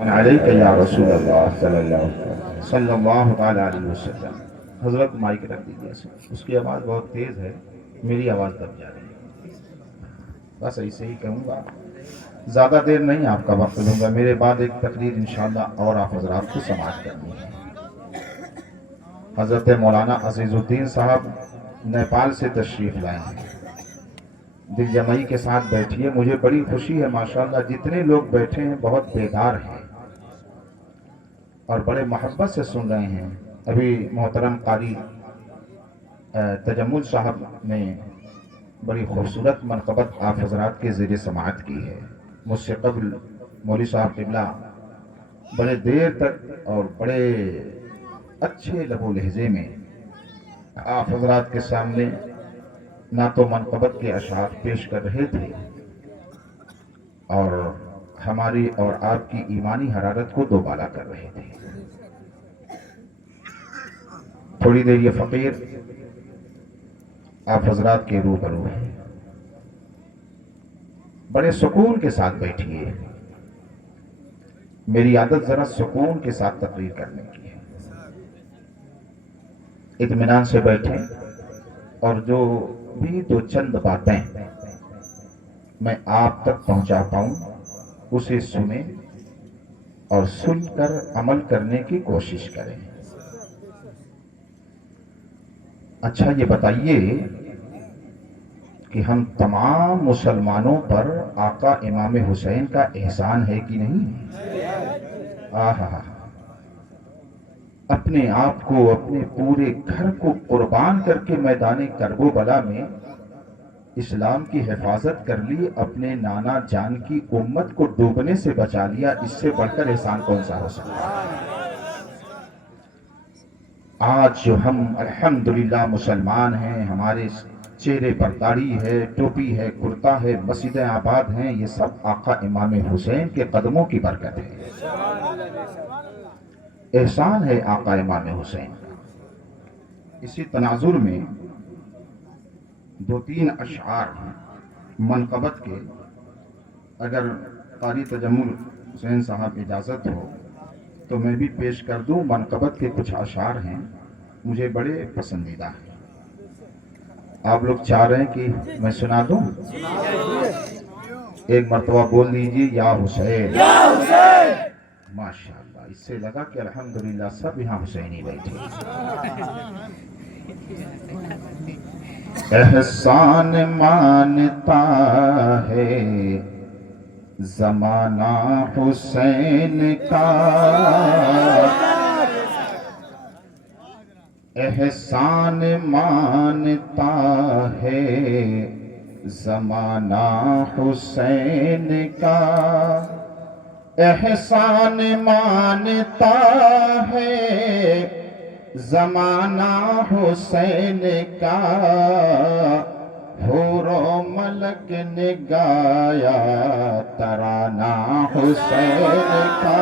علیک یا رسول اللہ صلی اللہ تعالی علیہ وسلم۔ حضرت مائک رکھ دیجیے، اس کی آواز بہت تیز ہے، میری آواز دب جا رہی ہے۔ بس ایسے ہی کہوں گا، زیادہ دیر نہیں آپ کا وقت لوں گا، میرے بعد ایک تقریر انشاءاللہ اور آپ حضرات کو سماعت کرنی ہے۔ حضرت مولانا عزیز الدین صاحب نیپال سے تشریف لائے ہیں، دل جمعی کے ساتھ بیٹھیے، مجھے بڑی خوشی ہے ماشاءاللہ جتنے لوگ بیٹھے ہیں بہت بیدار ہیں اور بڑے محبت سے سن رہے ہیں۔ ابھی محترم قاری تجمل صاحب نے بڑی خوبصورت منقبت آپ حضرات کے زیر سماعت کی ہے۔ مجھ سے قبل مولوی صاحب قبلہ بڑے دیر تک اور بڑے اچھے لب و لہجے میں آپ حضرات کے سامنے نعت و منقبت کے اشعار پیش کر رہے تھے اور ہماری اور آپ کی ایمانی حرارت کو دوبالا کر رہے تھے۔ تھوڑی دیر یہ فقیر آپ حضرات کے روبرو ہیں، بڑے سکون کے ساتھ بیٹھیے، میری عادت ذرا سکون کے ساتھ تقریر کرنے کی ہے، اطمینان سے بیٹھیں اور جو بھی دو چند باتیں میں آپ تک پہنچا پاؤں اسے سنیں اور سن کر عمل کرنے کی کوشش کریں۔ اچھا یہ بتائیے کہ ہم تمام مسلمانوں پر آقا امام حسین کا احسان ہے کہ نہیں؟ آہا، اپنے آپ کو، اپنے پورے گھر کو قربان کر کے میدان کرب و بلا میں اسلام کی حفاظت کر لی، اپنے نانا جان کی امت کو ڈوبنے سے بچا لیا، اس سے بڑھ کر احسان کون سا ہو سکتا ہے؟ آج جو ہم الحمدللہ مسلمان ہیں، ہمارے چہرے پر داڑھی ہے، ٹوپی ہے، کرتا ہے، مسجدیں آباد ہیں، یہ سب آقا امام حسین کے قدموں کی برکت ہے، احسان ہے آقا امام حسین کا۔ اسی تناظر میں دو تین اشعار منقبت کے اگر قاری تجمل حسین صاحب اجازت ہو تو میں بھی پیش کر دوں۔ منقبت کے کچھ اشعار ہیں، مجھے بڑے پسندیدہ ہیں، آپ لوگ چاہ رہے ہیں کہ میں سنا دوں؟ ایک مرتبہ بول دیجیے یا حسین، یا حسین! ماشاءاللہ، اس سے لگا کہ الحمدللہ سب یہاں حسینی بیٹھے۔ احسان مانتا ہے زمانہ حسین کا، احسان مانتا ہے زمانہ حسین کا، احسان مانتا ہے زمانہ حسین کا، حور و ملک نے گایا ترانہ حسین کا،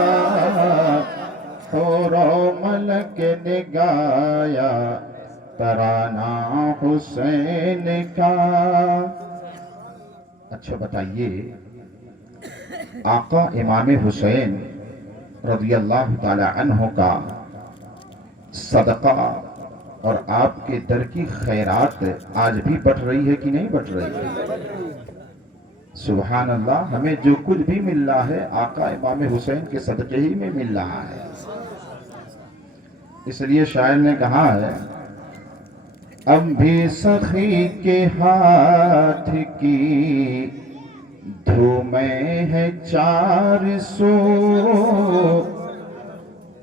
حور و ملک نے گایا ترانہ حسین کا۔ اچھا بتائیے، آقا امام حسین رضی اللہ تعالی عنہ کا صدقہ اور آپ کے در کی خیرات آج بھی بٹ رہی ہے کہ نہیں بٹ رہی ہے؟ سبحان اللہ، ہمیں جو کچھ بھی مل رہا ہے آقا امام حسین کے صدقے ہی میں مل رہا ہے۔ اس لیے شاعر نے کہا ہے، اب بھی سخی کے ہاتھ کی دھومیں ہے چار سو،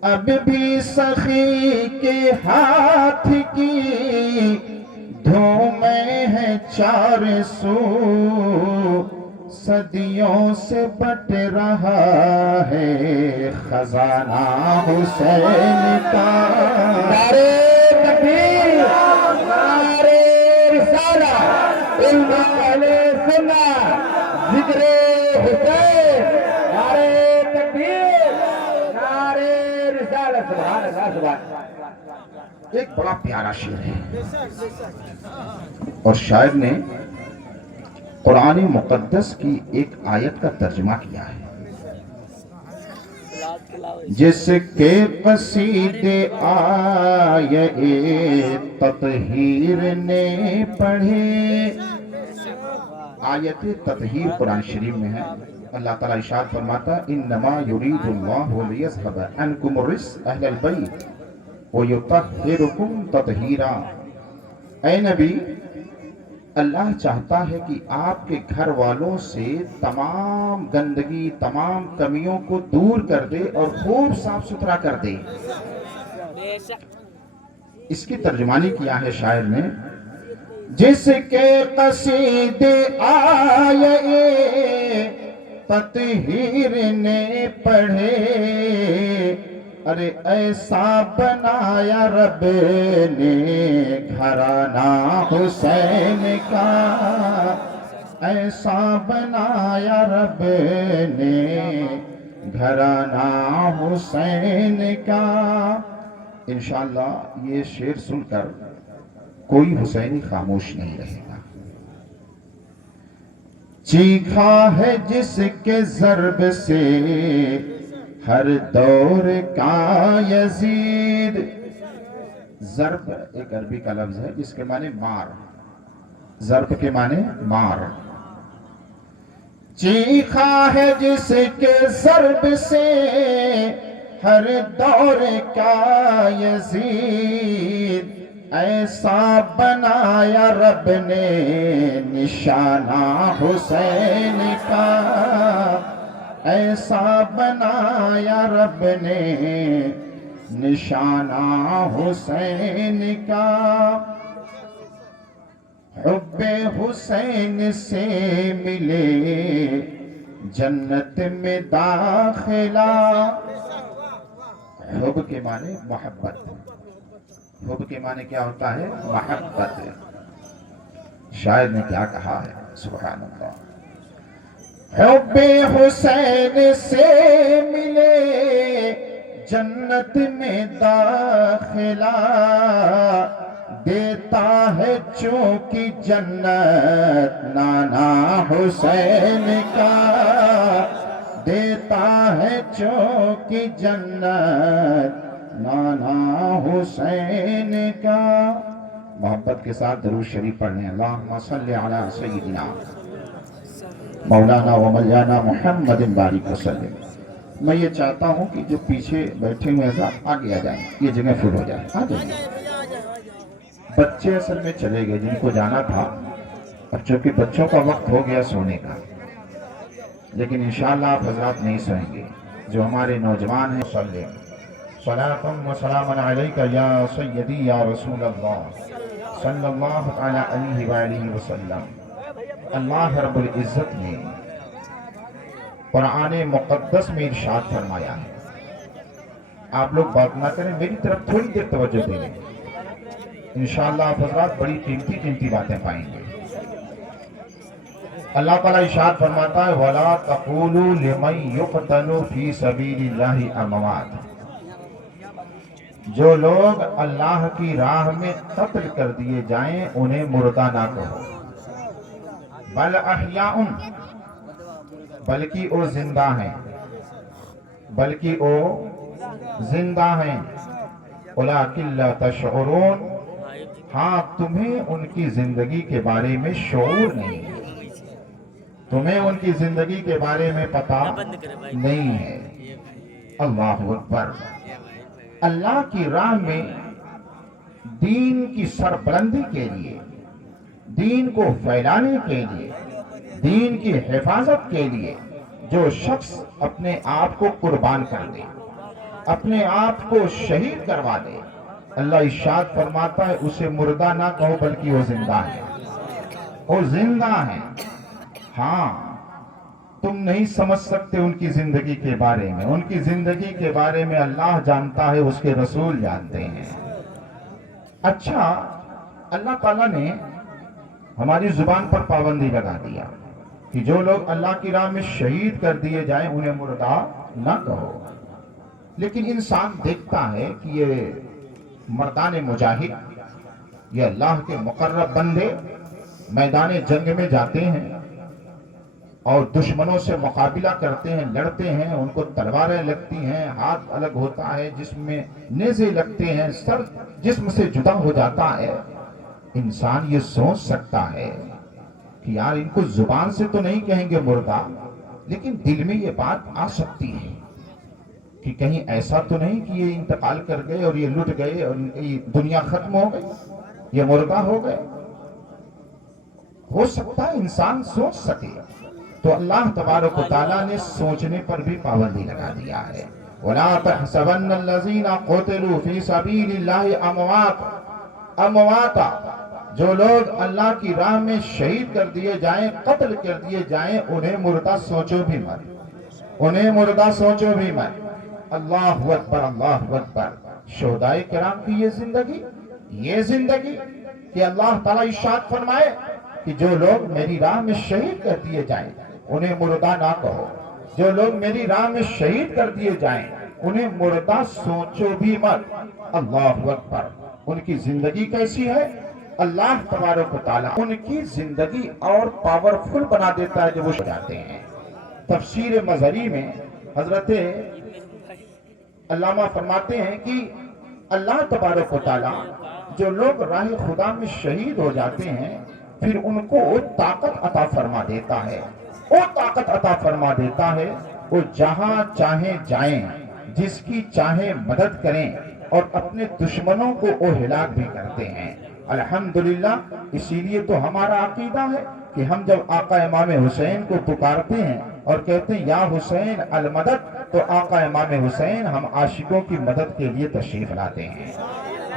اب بھی سخی کے ہاتھ کی دھومیں ہے چار سو، صدیوں سے بٹ رہا ہے خزانہ حسین کا۔ نعرہ تکبیر، نعرہ رسالت، علم اہل سنت، ذکر حسین، نعرہ تکبیر، نعرہ رسالت، سبحان اللہ، سبحان اللہ۔ ایک بڑا پیارا شعر ہے اور شاعر نے قرآن مقدس کی ایک آیت کا ترجمہ کیا ہے۔ جس کے قصیدے آئے تطہیر نے پڑھے. آیت تطہیر قرآن شریف میں ہے. اللہ تعالیٰ ارشاد فرماتا انما یرید اللہ لیذھب عنکم الرجس اہل البیت ویطہرکم تطہیرا. اے نبی، اللہ چاہتا ہے کہ آپ کے گھر والوں سے تمام گندگی، تمام کمیوں کو دور کر دے اور خوب صاف ستھرا کر دے. اس کی ترجمانی کیا ہے شاعر نے. جس کے قصیدے آئے تطہیر نے پڑھے، ارے ایسا بنایا رب نے گھرانہ حسین کا، ایسا بنایا رب نے گھرانہ حسین کا. انشاءاللہ یہ شعر سن کر کوئی حسینی خاموش نہیں رہے گا. چیخا ہے جس کے ضرب سے ہر دور کا یزید. ضرب ایک عربی کا لفظ ہے جس کے معنی مار. ضرب کے معنی مار. چیخا ہے جس کے ضرب سے ہر دور کا یزید، ایسا بنایا رب نے نشانہ حسین کا، ایسا بنایا رب نے نشانہ حسین کا. حب حسین سے ملے جنت میں داخلہ. حب کے معنی محبت. حب کے معنی کیا ہوتا ہے؟ محبت. شاعر نے کیا کہا ہے؟ سبحان اللہ. حب حسین سے ملے جنت میں داخلہ، دیتا ہے چونکہ جنت نانا حسین کا، دیتا ہے چونکہ جنت نانا حسین کا. محبت کے ساتھ درود شریف پڑھنے. اللہم صلی علی سیدنا مولانا و مولانا محمد بارک وسلم. میں یہ چاہتا ہوں کہ جو پیچھے بیٹھے ہوئے حضرات آگے آ جائیں، یہ جگہ فل ہو جائے. آ جائیں. بچے اصل میں چلے گئے جن کو جانا تھا. اب چونکہ بچوں کا وقت ہو گیا سونے کا، لیکن انشاءاللہ آپ حضرات نہیں سوئیں گے. جو ہمارے نوجوان ہیں صلی صلاۃ و سلام علیک یا سیدی یا رسول اللہ صلی اللہ علیہ وآلہ وسلم. اللہ رب العزت نے قرآن مقدس میں ارشاد فرمایا ہے. آپ لوگ بات نہ کریں، میری طرف تھوڑی دیر توجہ دیں. انشاءاللہ آپ حضرات بڑی قیمتی باتیں پائیں گے. اللہ تعالیٰ ارشاد فرماتا ہے وَلَا تَقُولُوا لِمَن يُقْتَلُ فِي سَبِيلِ اللَّهِ أَمْوَاتٌ. جو لوگ اللہ کی راہ میں قتل کر دیے جائیں انہیں مردہ نہ کہو. بل احیاء، بلکہ وہ زندہ ہیں، بلکہ وہ زندہ ہیں. وَلَٰكِن لَّا تَشْعُرُونَ، ہاں تمہیں ان کی زندگی کے بارے میں شعور نہیں ہے، تمہیں ان کی زندگی کے بارے میں پتہ نہیں ہے. اللہ اکبر. اللہ کی راہ میں دین کی سربلندی کے لیے، دین کو پھیلانے کے لیے، دین کی حفاظت کے لیے جو شخص اپنے آپ کو قربان کر دے، اپنے آپ کو شہید کروا دے، اللہ ارشاد فرماتا ہے اسے مردہ نہ کہو بلکہ وہ زندہ ہے. وہ زندہ ہے. ہاں تم نہیں سمجھ سکتے ان کی زندگی کے بارے میں. ان کی زندگی کے بارے میں اللہ جانتا ہے، اس کے رسول جانتے ہیں. اچھا، اللہ تعالیٰ نے ہماری زبان پر پابندی لگا دیا کہ جو لوگ اللہ کی راہ میں شہید کر دیے جائیں انہیں مردہ نہ کہو. لیکن انسان دیکھتا ہے کہ یہ مردان مجاہد، یہ اللہ کے مقرب بندے میدان جنگ میں جاتے ہیں، اور دشمنوں سے مقابلہ کرتے ہیں، لڑتے ہیں، ان کو تلواریں لگتی ہیں، ہاتھ الگ ہوتا ہے، جسم میں نیزے لگتے ہیں، سر جسم سے جدا ہو جاتا ہے، انسان یہ سوچ سکتا ہے کہ یار ان کو زبان سے تو نہیں کہیں گے مردہ، لیکن دل میں یہ بات آ سکتی ہے کہ کہیں ایسا تو نہیں کہ یہ انتقال کر گئے اور یہ لٹ گئے اور یہ دنیا ختم ہو گئی، یہ مردہ ہو گئے. ہو سکتا ہے انسان سوچ سکے. تو اللہ تبارک و تعالیٰ نے سوچنے پر بھی پابندی لگا دیا ہے. وَلَا تَحْسَبَنَّ الَّذِينَ قُتِلُوا فِي سَبِيلِ اللَّهِ أَمْوَاتًا، جو لوگ اللہ کی راہ میں شہید کر دیے جائیں، قتل کر دیے جائیں، انہیں مردہ سوچو بھی مت، انہیں مردہ سوچو بھی مت. اللہ اکبر، اللہ اکبر. شہدائے کرام کی یہ زندگی کہ اللہ تعالیٰ ارشاد فرمائے کہ جو لوگ میری راہ میں شہید کر دیے جائیں انہیں مردہ نہ کہو، جو لوگ میری راہ میں شہید کر دیے جائیں انہیں مردہ سوچو بھی مت. اللہ اکبر. ان کی زندگی کیسی ہے؟ اللہ تبارک و تعالیٰ ان کی زندگی اور پاورفل بنا دیتا ہے جب وہ جاتے ہیں. تفسیر مظہری میں حضرت علامہ فرماتے ہیں کہ اللہ تبارک و تعالیٰ جو لوگ راہ خدا میں شہید ہو جاتے ہیں پھر ان کو طاقت عطا فرما دیتا ہے. وہ طاقت عطا فرما دیتا ہے، وہ جہاں چاہیں جائیں، جس کی چاہیں مدد کریں، اور اپنے دشمنوں کو وہ ہلاک بھی کرتے ہیں. الحمدللہ. اسی لیے تو ہمارا عقیدہ ہے کہ ہم جب آقا امام حسین کو پکارتے ہیں اور کہتے ہیں یا حسین المدد، تو آقا امام حسین ہم عاشقوں کی مدد کے لیے تشریف لاتے ہیں.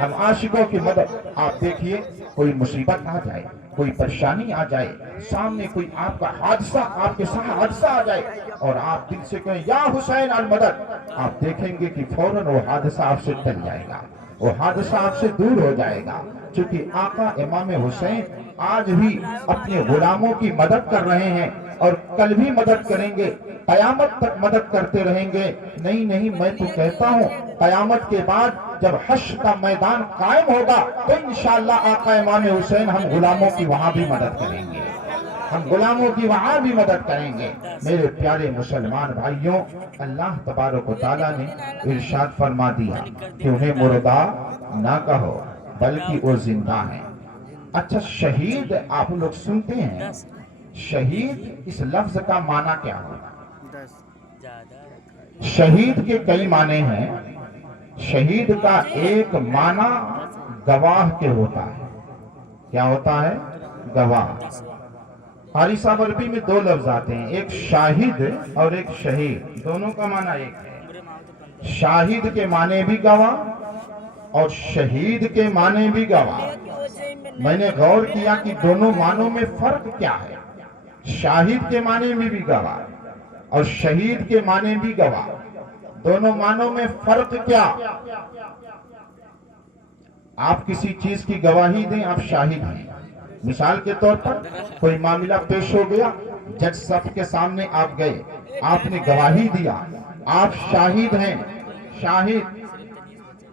ہم عاشقوں کی مدد. آپ دیکھیے کوئی مصیبت آ جائے، کوئی پریشانی آ جائے، سامنے کوئی آپ کا حادثہ، آپ کے سامنے حادثہ آ جائے اور آپ دل سے کہیں یا حسین المدد، آپ دیکھیں گے کہ فوراً وہ حادثہ آپ سے ٹل جائے گا، وہ حادثہ آپ سے دور ہو جائے گا. چونکہ آقا امام حسین آج بھی اپنے غلاموں کی مدد کر رہے ہیں اور کل بھی مدد کریں گے، قیامت تک مدد کرتے رہیں گے. نہیں میں تو کہتا ہوں قیامت کے بعد جب حشر کا میدان قائم ہوگا تو انشاءاللہ آقا امام حسین ہم غلاموں کی وہاں بھی مدد کریں گے، ہم غلاموں کی وہاں بھی مدد کریں گے. میرے پیارے مسلمان بھائیوں، اللہ تبارک و تعالیٰ نے ارشاد فرما دیا کہ انہیں مردہ نہ کہو بلکہ وہ زندہ ہیں. اچھا، شہید آپ لوگ سنتے ہیں، شہید اس لفظ کا معنی کیا ہوتا ہے؟ شہید کے کئی معنی ہیں. شہید کا ایک معنی گواہ کے ہوتا ہے. کیا ہوتا ہے؟ گواہ. قاری صاحب عربی میں دو لفظ آتے ہیں، ایک شاہد اور ایک شہید، دونوں کا معنی ایک ہے. شاہد کے معنی بھی گواہ اور شہید کے معنی بھی گواہ. میں نے غور کیا کہ دونوں معنوں میں فرق کیا ہے. شاہد کے معنی میں بھی گواہ اور شہید کے معنی بھی گواہ، دونوں معنوں میں فرق کیا؟ آپ کسی چیز کی گواہی دیں، آپ شاہد ہیں. مثال کے طور پر کوئی معاملہ پیش ہو گیا، جج صاحب کے سامنے آپ گئے، آپ نے گواہی دیا، آپ شاہد ہیں. شاہد.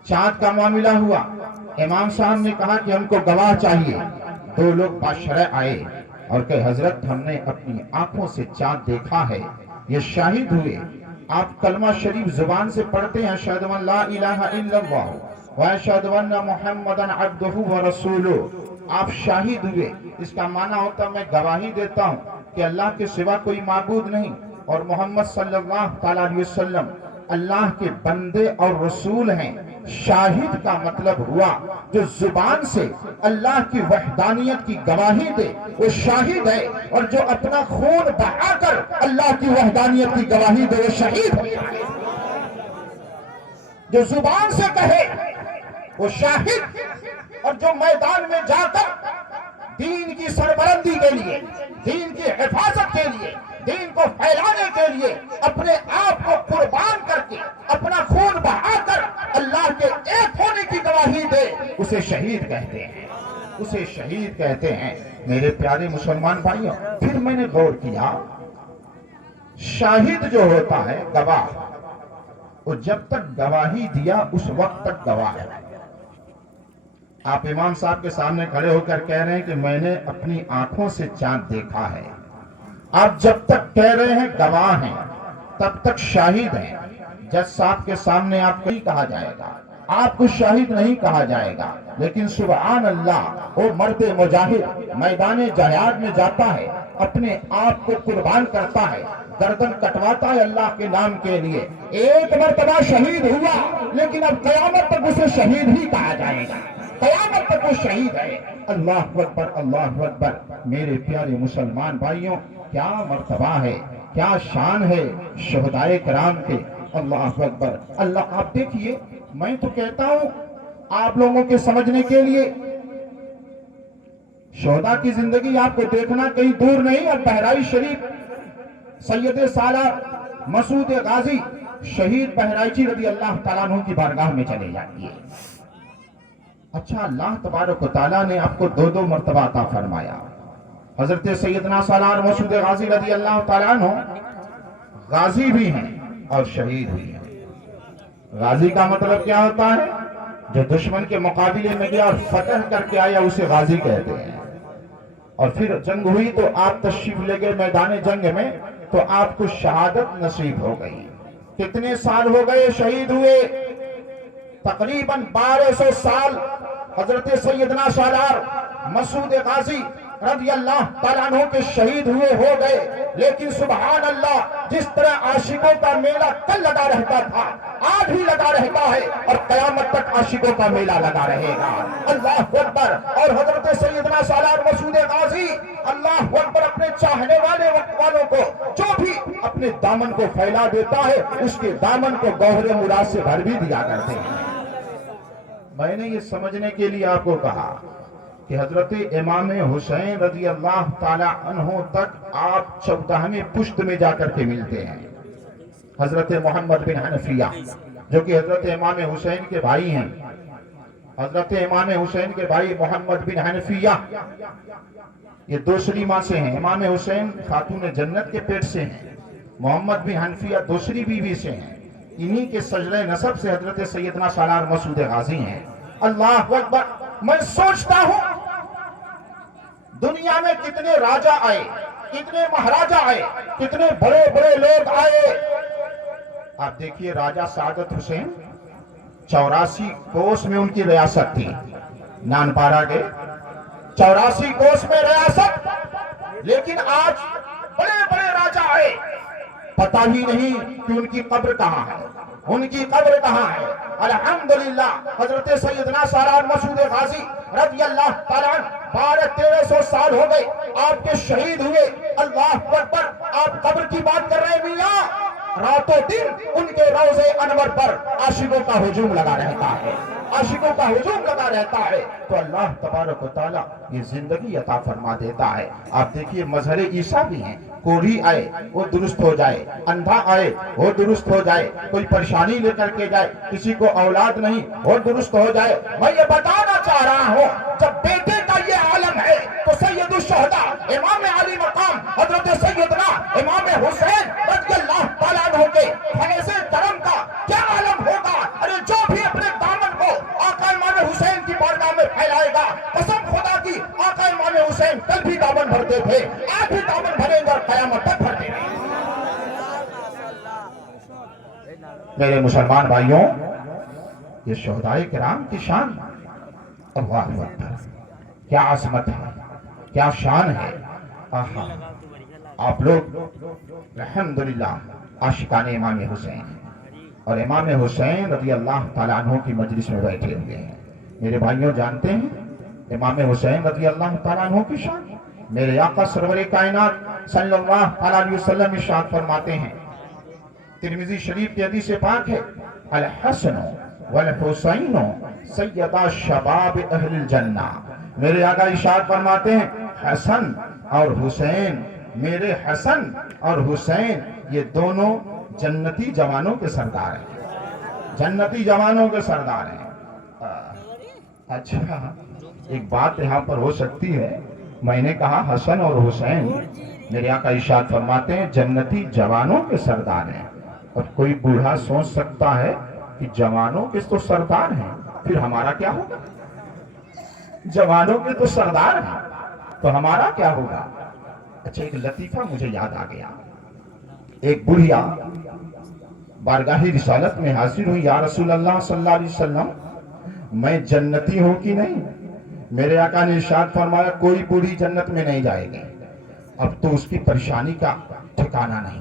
چاند کا معاملہ ہوا، امام صاحب نے کہا کہ ہم کو گواہ چاہیے. دو لوگ باشرع آئے اور کہ حضرت ہم نے اپنی آنکھوں سے چاند دیکھا ہے. یہ شاہد ہوئے. آپ کلمہ شریف زبان سے پڑھتے ہیں، اشہد ان لا الہ الا اللہ واشہد ان محمدا عبدہ ورسولہ. آپ شاہد ہوئے. اس کا معنی ہوتا ہے میں گواہی دیتا ہوں کہ اللہ کے سوا کوئی معبود نہیں اور محمد صلی اللہ علیہ وسلم اللہ کے بندے اور رسول ہیں. شاہد کا مطلب ہوا جو زبان سے اللہ کی وحدانیت کی گواہی دے وہ شاہد ہے، اور جو اپنا خون بہا کر اللہ کی وحدانیت کی گواہی دے وہ شہید ہے. جو زبان سے کہے وہ شاہد، اور جو میدان میں جا کر دین کی سربلندی کے لیے، دین کی حفاظت کے لیے، دین کو پھیلانے کے لیے اپنے آپ کو قربان کر کے اپنا خون بہا کر اللہ کے ایک ہونے کی گواہی دے، اسے شہید کہتے ہیں، اسے شہید کہتے ہیں. میرے پیارے مسلمان بھائیوں، پھر میں نے غور کیا، شاہد جو ہوتا ہے گواہ، وہ جب تک گواہی دیا اس وقت تک گواہ ہے. آپ امام صاحب کے سامنے کھڑے ہو کر کہہ رہے ہیں کہ میں نے اپنی آنکھوں سے چاند دیکھا ہے، آپ جب تک کہہ رہے ہیں گواہ ہیں تب تک شاہد ہیں. جج صاحب کے سامنے آپ کو نہیں کہا جائے گا, آپ کو شاہد نہیں کہا جائے گا, لیکن سبحان اللہ وہ مرد مجاہد میدان جہاد میں جاتا ہے, اپنے آپ کو قربان کرتا ہے, گردن کٹواتا ہے اللہ کے نام کے لیے. ایک مرتبہ شہید ہوا, لیکن اب قیامت تک اسے شہید ہی کہا جائے گا, قیامت تک وہ شہید ہے. اللہ اکبر, اللہ اکبر. میرے پیارے مسلمان بھائیوں, کیا مرتبہ ہے, کیا شان ہے شہدائے کرام کے. اللہ اکبر. اللہ, آپ دیکھیے, میں تو کہتا ہوں آپ لوگوں کے سمجھنے کے لیے شہداء کی زندگی آپ کو دیکھنا کہیں دور نہیں. اور بہرائچ شریف سید سالار مسعود غازی شہید بہرائچی رضی اللہ تعالیٰ عنہ کی بارگاہ میں چلے جائیے. اچھا, اللہ تبارک و تعالیٰ نے آپ کو دو مرتبہ عطا فرمایا. حضرت سیدنا سالار مسعود غازی رضی اللہ تعالیٰ عنہ غازی بھی ہیں اور شہید بھی ہیں. غازی کا مطلب کیا ہوتا ہے؟ جو دشمن کے مقابلے میں گیا اور فتح کر کے آیا اسے غازی کہتے ہیں. اور پھر جنگ ہوئی تو آپ تشریف لے گئے میدان جنگ میں, تو آپ کو شہادت نصیب ہو گئی. کتنے سال ہو گئے شہید ہوئے؟ تقریباً 1200 سال. حضرت سیدنا سالار مسعود غازی رضی اللہ تعالیٰ عنہ کے شہید ہوئے ہو گئے. لیکن سبحان اللہ, جس طرح عاشقوں کا میلہ کل لگا رہتا تھا آج بھی لگا رہتا ہے, اور قیامت تک عاشقوں کا میلہ لگا رہے گا. اللہ اکبر. اور حضرت سیدنا سالار مسعود غازی اللہ اکبر اپنے چاہنے والوں کو جو بھی اپنے دامن کو پھیلا دیتا ہے اس کے دامن کو گوہر مراد سے بھر بھی دیا کرتے ہیں. میں نے یہ سمجھنے کے لیے آپ کو کہا کہ حضرت امام حسین رضی اللہ تعالی عنہ تک آپ 14ویں پشت میں جا کر کے ملتے ہیں. حضرت محمد بن حنفیہ جو کہ حضرت امام حسین کے بھائی ہیں, حضرت امام حسین کے بھائی محمد بن حنفیہ یہ دوسری ماں سے ہیں. امام حسین خاتون جنت کے پیٹ سے ہیں, محمد بن حنفیہ دوسری بیوی سے ہیں. انہی کے سجلہ نسب سے حضرت سیدنا سالار مسعود غازی ہیں. اللہ اکبر. میں سوچتا ہوں دنیا میں کتنے راجہ آئے, کتنے مہاراجہ آئے, کتنے بڑے بڑے لوگ آئے. آپ دیکھیے راجہ سعادت حسین 84 کوس میں ان کی ریاست تھی, نانپارہ کے 84 کوس میں ریاست. لیکن آج بڑے بڑے راجہ آئے, پتہ ہی نہیں کہ ان کی قبر کہاں ہے, ان کی قبر کہاں ہے. الحمدللہ حضرت سیدنا سالار مسعود غازی رضی اللہ تعالیٰ 1200-1300 سال ہو گئے آپ کے شہید ہوئے. اللہ اکبر. آپ قبر کی بات کر رہے ہیں میاں, راتوں دن ان کے روضے انور پر عاشقوں کا ہجوم لگا رہتا ہے, عاشقوں کا ہجوم لگا رہتا ہے. تو اللہ تبارک و تعالیٰ یہ زندگی عطا فرما دیتا ہے. آپ دیکھیے مظہر عیسیٰ بھی ہیں, کوڑھی آئے وہ درست ہو جائے, اندھا آئے وہ درست ہو جائے, کوئی پریشانی لے کر کے جائے, کسی کو اولاد نہیں وہ درست ہو جائے. میں یہ بتانا چاہ رہا ہوں جب بیٹے کا یہ عالم ہے تو سید الشہداء امام علی مقام حضرت سیدنا امام حسین رضی اللہ تعالیٰ عنہ کے فیض کرم کا کیا عالم ہوگا. ارے جو بھی اپنے دامن کو آقا امام حسین کی بارگاہ میں پھیلائے گا, قسم خدا کی آقا امام حسین کل بھی دامن بھرتے تھے, آج بھی دامن بھریں گے اور قیامت تک بھرتے رہیں گے. میرے مسلمان بھائیوں, یہ شہدائے کرام کی شان, اللہ اکبر, کیا عظمت ہے, کیا شان ہے. آپ لوگ الحمدللہ عاشقان امام حسین اور امام حسین رضی اللہ تعالیٰ عنہ کی مجلس میں بیٹھے ہوئے ہیں. میرے بھائیوں جانتے ہیں امام حسین رضی اللہ تعالیٰ عنہ کی شان؟ میرے آقا سرور کائنات صلی اللہ علیہ وسلم ارشاد فرماتے ہیں, ترمذی شریف کی حدیث پاک ہے, الحسن والحسین سیدا شباب اہل الجنہ. میرے آقا ارشاد فرماتے ہیں حسن اور حسین, میرے حسن اور حسین یہ دونوں جنتی جوانوں کے سردار ہیں, جنتی جوانوں کے سردار ہیں. اچھا ایک بات یہاں پر ہو سکتی ہے, میں نے کہا حسن اور حسین, میرے آقا ارشاد فرماتے ہیں جنتی جوانوں کے سردار ہیں. اور کوئی بوڑھا سوچ سکتا ہے کہ جوانوں کے تو سردار ہیں, پھر ہمارا کیا ہوگا؟ جوانوں کے تو سردار ہیں تو ہمارا کیا ہوگا؟ اچھا ایک لطیفہ مجھے یاد آ گیا. ایک بڑھیا بارگاہ رسالت میں حاضر ہوئی, یا رسول اللہ صلی اللہ علیہ وسلم میں جنتی ہوں کہ نہیں؟ میرے آقا نے ارشاد فرمایا کوئی بوڑھی جنت میں نہیں جائے گی. اب تو اس کی پریشانی کا ٹھکانہ نہیں.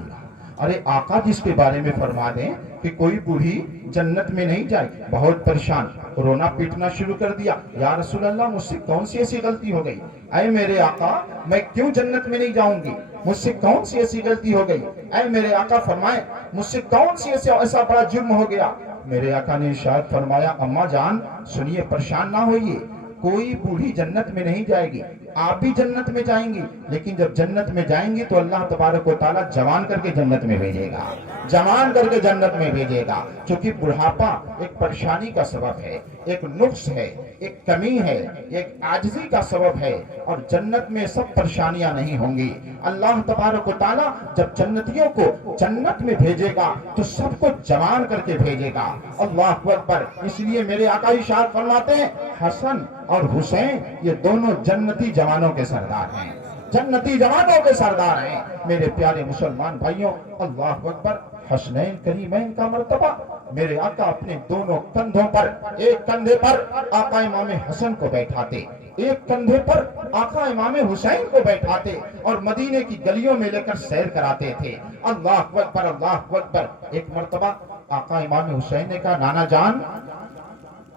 ارے آقا جس کے بارے میں فرما دیں کہ کوئی بوڑھی جنت میں نہیں جائے, بہت پریشان, رونا پیٹنا شروع کر دیا. یا رسول اللہ مجھ سے کون سی ایسی غلطی ہو گئی؟ اے میرے آقا میں کیوں جنت میں نہیں جاؤں گی؟ مجھ سے کون سی ایسی غلطی ہو گئی؟ اے میرے آقا فرمائیں مجھ سے کون سی ایسا بڑا جرم ہو گیا؟ میرے آقا نے ارشاد فرمایا اماں جان سنیے, پریشان نہ ہوئیے, کوئی بوڑھی جنت میں نہیں جائے گی, آپ بھی جنت میں جائیں گی, لیکن جب جنت میں جائیں گی تو اللہ تبارک و تعالیٰ جوان کر کے جنت میں بھیجے گا, جوان کر کے جنت میں بھیجے گا. چونکہ بڑھاپا ایک پریشانی کا سبب ہے, ایک نقص ہے, ایک کمی ہے, ایک عاجزی کا سبب ہے, اور جنت میں سب پریشانیاں نہیں ہوں گی. اللہ تبارک و تعالیٰ جب جنتیوں کو جنت میں بھیجے گا تو سب کو جوان کر کے بھیجے گا. اللہ اکبر. اس لیے میرے آقا ارشاد فرماتے ہیں حسن اور حسین یہ دونوں جنتی جوانوں کے سردار ہیں, جنتی جوانوں کے سردار ہیں. میرے پیارے مسلمان بھائیوں, اللہ اکبر. حسنین کریمین کا مرتبہ میرے آقا اپنے دونوں کندھوں پر, ایک کندھے پر آقا امام حسن کو بیٹھاتے, ایک کندھے پر آقا امام حسین کو بیٹھاتے, اور مدینے کی گلیوں میں لے کر سیر کراتے تھے. اللہ اکبر, اللہ اکبر. ایک مرتبہ آقا امام حسین نے کہا نانا جان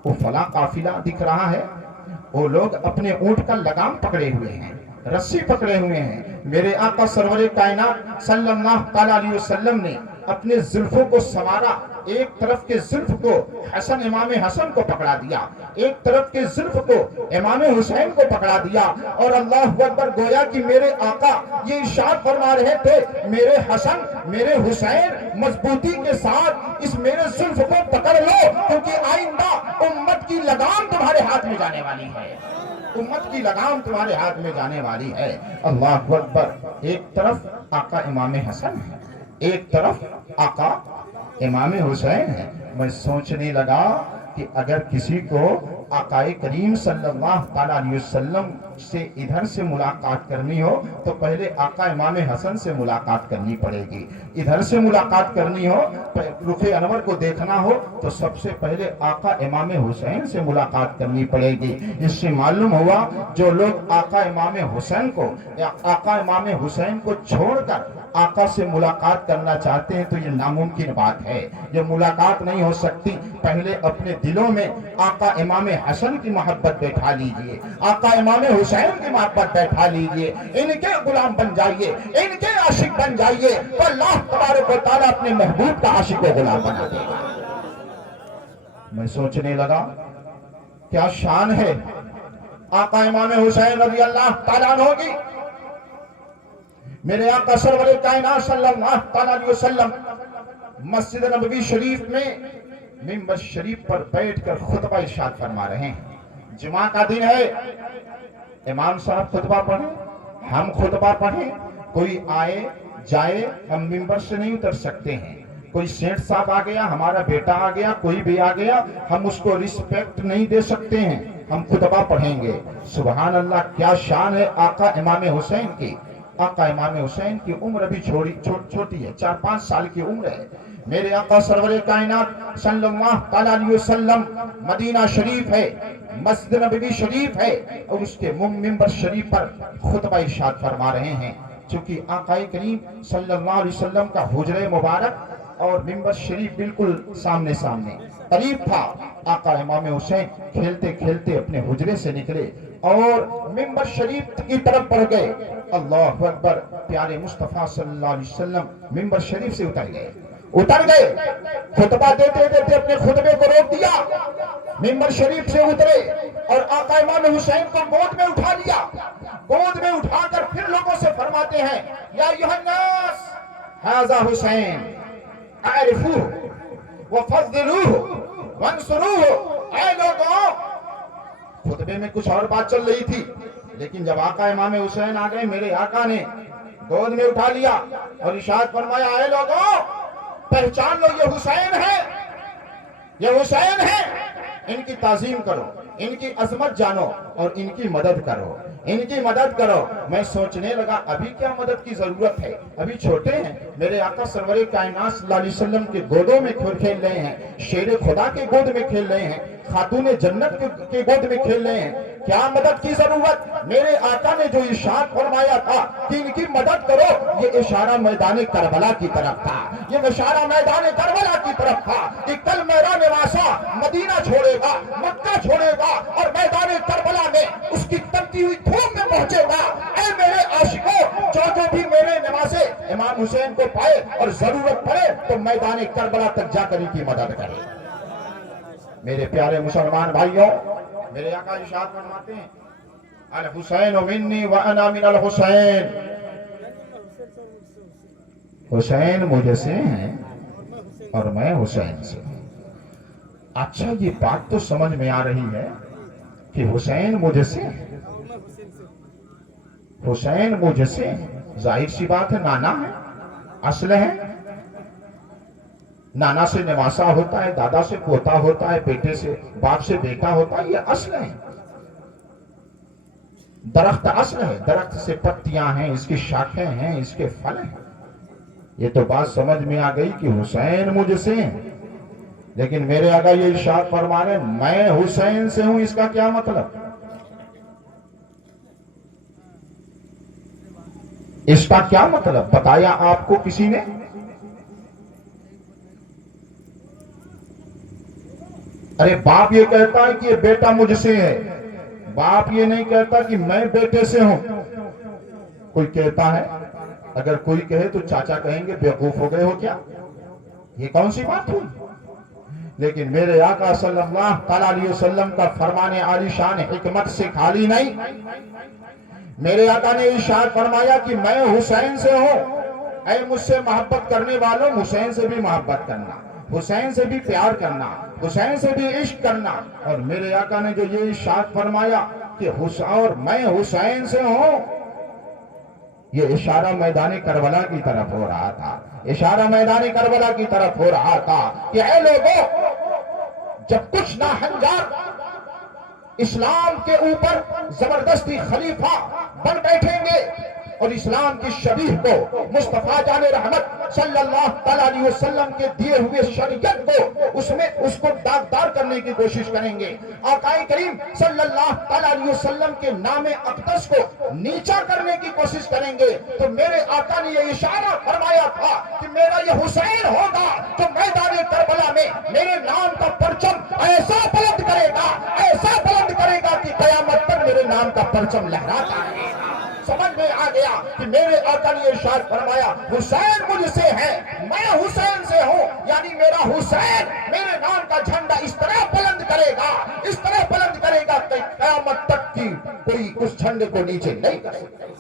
وہ فلاں قافلہ دکھ رہا ہے, وہ لوگ اپنے اونٹ کا لگام پکڑے ہوئے ہیں, رسی پکڑے ہوئے ہیں. میرے آقا سرور کائنات صلی اللہ علیہ وسلم نے اپنے زلفوں کو سنوارا, ایک طرف کے زلف کو حسن امام حسن کو پکڑا دیا, ایک طرف کے زلف کو امام حسین کو پکڑا دیا, اور اللہ اکبر گویا کہ میرے آقا یہ ارشاد فرما رہے تھے میرے حسن میرے حسین مضبوطی کے ساتھ اس میرے زلف کو پکڑ لو, کیونکہ آئندہ امت کی لگام تمہارے ہاتھ میں جانے والی ہے, امت کی لگام تمہارے ہاتھ میں جانے والی ہے. اللہ اکبر. ایک طرف آقا امام حسن ہے, ایک طرف آقا امام حسین ہے. میں سوچنے لگا کہ اگر کسی کو آقا کریم صلی اللہ علیہ وسلم سے ادھر سے ملاقات کرنی ہو تو پہلے آقا امام حسن سے ملاقات کرنی پڑے گی, ادھر سے ملاقات کرنی ہو, رخ انور کو دیکھنا ہو تو سب سے پہلے آقا امام حسین سے ملاقات کرنی پڑے گی. اس سے معلوم ہوا جو لوگ آقا امام حسین کو یا آقا امام حسین کو چھوڑ کر آقا سے ملاقات کرنا چاہتے ہیں تو یہ ناممکن بات ہے, یہ ملاقات نہیں ہو سکتی. پہلے اپنے دلوں میں آقا امام حسن کی محبت بیٹھا لیجئے, آقا امام حسین کی محبت بیٹھا لیجئے, ان کے غلام بن جائیے, ان کے عاشق بن جائیے, تو اللہ تبارک و تعالیٰ اپنے محبوب کا عاشق و غلام بنا دے گا. میں سوچنے لگا کیا شان ہے آقا امام حسین رضی اللہ تعالیٰ عنہ کی. میرے آقا سرور کائنات صلی اللہ علیہ وسلم مسجد نبوی شریف میں ممبر شریف پر بیٹھ کر خطبہ ارشاد فرما رہے ہیں. جمعہ کا دن ہے, امام صاحب خطبہ پڑھیں, ہم خطبہ پڑھیں, کوئی آئے جائے ہم ممبر سے نہیں اتر سکتے ہیں. کوئی سیٹ صاحب آ گیا, ہمارا بیٹا آ گیا, کوئی بھی آ گیا, ہم اس کو رسپیکٹ نہیں دے سکتے ہیں, ہم خطبہ پڑھیں گے. سبحان اللہ, کیا شان ہے آقا امام حسین کی. آقا امام حسین کی عمر بھی چھوٹی ہے, 4-5 سال کی عمر ہے. میرے آقا سرور کائنات صلی اللہ علیہ وسلم مدینہ شریف ہے, مسجد نبوی شریف ہے, اور اس کے ممبر شریف پر خطبہ ارشاد فرما رہے ہیں. چونکہ آقا کریم صلی اللہ علیہ وسلم کا حجرہ مبارک اور ممبر شریف بالکل سامنے قریب تھا. آقا امام حسین کھیلتے کھیلتے اپنے حجرے سے نکلے اور ممبر شریف کی طرف بڑھ گئے. اللہ اکبر. پیارے مصطفیٰ صلی اللہ علیہ وسلم ممبر شریف سے اتر گئے, خطبہ دیتے دیتے اپنے خطبے کو روک دیا, ممبر شریف سے اترے اور آقا امام حسین کو گود میں اٹھا لیا. گود میں اٹھا کر پھر لوگوں سے فرماتے ہیں یا ایھا الناس ھذا حسین اعرفوہ وفضلوہ وانصروہ. اے لوگوں, خطبے میں کچھ اور بات چل رہی تھی, لیکن جب آقا امام حسین آ گئے میرے آقا نے گود میں اٹھا لیا اور ارشاد فرمایا اے لوگوں پہچان لو یہ حسین ہے, یہ حسین ہے. ان کی تعظیم کرو، ان کی عظمت جانو اور ان کی مدد کرو، ان کی مدد کرو۔ میں سوچنے لگا ابھی کیا مدد کی ضرورت ہے، ابھی چھوٹے ہیں، میرے آقا سرور کائنات صلی اللہ علیہ وسلم کے گودوں میں کھیل رہے ہیں، شیر خدا کے گود میں کھیل رہے ہیں، خاتون جنت کے گود میں کھیل رہے ہیں، کیا مدد کی ضرورت؟ میرے آقا نے جو ارشاد فرمایا تھا کہ ان کی مدد کرو، یہ اشارہ میدان کربلا کی طرف تھا، یہ اشارہ میدان کربلا کی طرف تھا کہ کل میرا نواسا مدینہ چھوڑے گا، مکہ چھوڑے گا اور میدان کربلا میں اس کی تپتی ہوئی دھوپ میں پہنچے گا۔ اے میرے عاشقوں، جو بھی میرے نواسے امام حسین کو پائے اور ضرورت پڑے تو میدان کربلا تک جا کر ان کی مدد کرے۔ میرے پیارے مسلمان بھائیوں، میرے آقا ارشاد فرماتے ہیں الحسین منی وانا من الحسین، حسین مجھے سے ہیں اور میں حسین سے ہوں۔ اچھا یہ بات تو سمجھ میں آ رہی ہے کہ حسین مجھے سے، حسین مجھے سے، ظاہر سی بات ہے نانا ہے، اصل ہے، نانا سے نواسا ہوتا ہے، دادا سے پوتا ہوتا ہے، بیٹے سے باپ سے بیٹا ہوتا ہے، یہ اصل ہے۔ درخت اصل ہے، درخت سے پتیاں ہیں، اس کی شاخیں ہیں، اس کے پھل ہیں۔ یہ تو بات سمجھ میں آ گئی کہ حسین مجھ سے ہیں، لیکن میرے آقا یہ ارشاد فرما رہے ہیں میں حسین سے ہوں، اس کا کیا مطلب؟ اس کا کیا مطلب بتایا آپ کو کسی نے؟ ارے باپ یہ کہتا ہے کہ یہ بیٹا مجھ سے ہے، باپ یہ نہیں کہتا کہ میں بیٹے سے ہوں۔ کوئی کہتا ہے، اگر کوئی کہے تو چاچا کہیں گے بیوقوف ہو گئے ہو کیا، یہ کون سی بات ہوئی؟ لیکن میرے آقا صلی اللہ علیہ وسلم کا فرمان عالی شان حکمت سے خالی نہیں۔ میرے آقا نے ارشاد فرمایا کہ میں حسین سے ہوں، اے مجھ سے محبت کرنے والوں حسین سے بھی محبت کرنا، حسین سے بھی پیار کرنا، حسین سے بھی عشق کرنا۔ اور میرے آقا نے جو یہ ارشاد فرمایا کہ اور میں حسین سے ہوں، یہ اشارہ میدان کربلا کی طرف ہو رہا تھا، اشارہ میدان کربلا کی طرف ہو رہا تھا کہ اے لوگوں، جب کچھ ناہنجار اسلام کے اوپر زبردستی خلیفہ بن بیٹھیں گے اور اسلام کی شریعت کو، مصطفیٰ جان رحمت صلی اللہ علیہ وسلم کے دیے ہوئے شریعت کو، اس کو داغدار کرنے کی کوشش کریں گے، آقا کریم صلی اللہ علیہ وسلم کے نام اقدس کو نیچا کرنے کی کوشش کریں گے، تو میرے آقا نے یہ اشارہ فرمایا تھا کہ میرا یہ حسین ہوگا جو میدان کربلا میں میرے نام کا پرچم ایسا بلند کرے گا، ایسا بلند کرے گا کہ قیامت تک میرے نام کا پرچم لہراتا رہے گا۔ سمجھ میں آ گیا کہ میرے آقا نے ارشاد فرمایا حسین مجھ سے ہے، میں حسین سے ہوں، یعنی میرا حسین میرے نام کا جھنڈا اس طرح بلند کرے گا، اس طرح بلند کرے گا کہ قیامت تک کی کوئی اس جھنڈے کو نیچے نہیں کر سکے۔